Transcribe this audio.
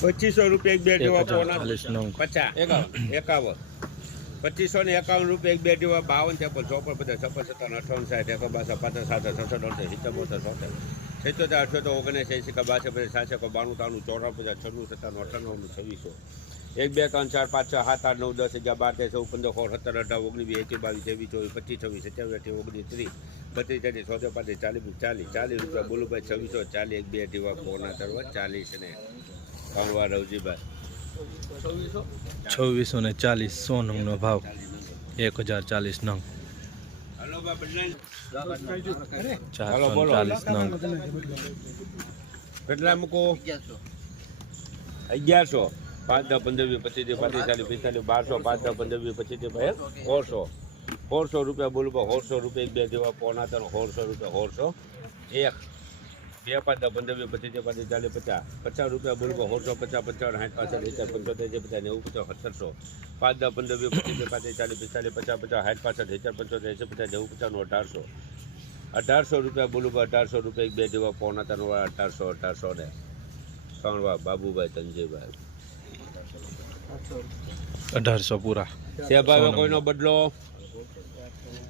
2500 રૂપિયા એક બે જેવા પોણા 1040 નંગ 50 51 2551 રૂપિયા એક બે જેવા 52 53 54 બધા 56 57 58 60 51 52 53 57 68 77 78 79 80 82 93 94 95 96 97 98 એક બે ત્રણ ચાર પાંચ છ સાત આઠ નવ 10 11 12 13 14 15 16 17 18 19 20 22 23 24 25 26 27 28 29 30 32 34 35 40 રૂપિયા બોલુભાઈ 2640 એક બે જેવા પોણા 40 ને કામવા રવજીભાઈ 2640 100 નંગનો ભાવ 1040 નંગ હલો બા બદલાઈ 440 નંગ કેટલા મૂકો 1100 5 10 15 20 25 30 40 45 400 રૂપિયા બોલું 400 રૂપિયા એક બે જેવા પોણા 400 રૂપિયા 1 2 5 10 15 20 25 30 40 50 રૂપિયા બોલું 450 55 60 65 70 1800 રૂપિયા બોલું 1800 રૂપિયા એક બે જેવા પોણા 1800 ને કણવા બાબુભાઈ તંજીભાઈ 1800 પૂરા છે ભાઈ કોઈનો બદલો